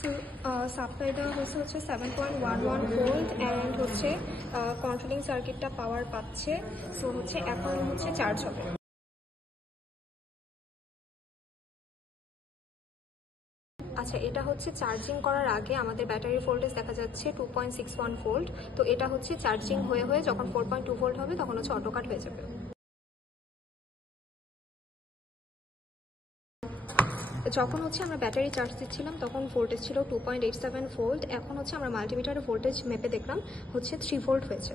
So supply দেওয়া হচ্ছে 7.11 volt and controlling সার্কিটটা পাওয়ার পাচ্ছে। সো এখন চার্জ হবে। আচ্ছা, এটা চার্জিং করার আগে আমাদের ব্যাটারির ভোল্টেজ দেখা যাচ্ছে 2.61 ভোল্ট। তো এটা চার্জিং হয়ে যখন 4.2 ভোল্ট হবে তখন অটো কাট হয়ে যাবে। যখন আমরা ব্যাটারি চার্জ দিচ্ছিলাম তখন ভোল্টেজ ছিল 2.87 ভোল্ট। এখন আমরা মাল্টিমিটারে ভোল্টেজ মেপে দেখলাম 3 ভোল্ট হয়েছে।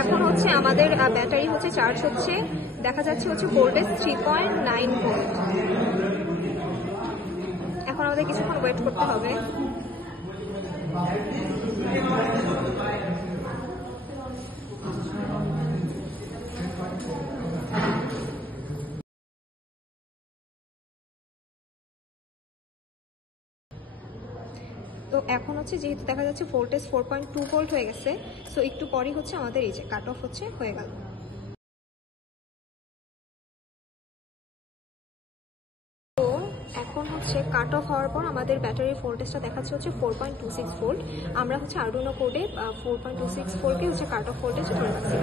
এখন আমাদের ব্যাটারি চার্জ দেখা যাচ্ছে ভোল্টেজ 3.9 ভোল্ট। এখন আমাদের কিছুক্ষণ ওয়েট করতে হবে। তো এখন যেহেতু দেখা যাচ্ছে ভোল্টেজ 4.2 ভোল্ট হয়ে গেছে, সো একটু পরই আমাদের এই যে কাট অফ হয়ে গেল। তো এখন কাট অফ হওয়ার পর আমাদের ব্যাটারির ভোল্টেজটা দেখাচ্ছে 4.26 ভোল্ট। আমরা আরডুইনো কোডে 4.26 ভোল্টকে কাট অফ ভোল্টেজ ধরে রাখছি।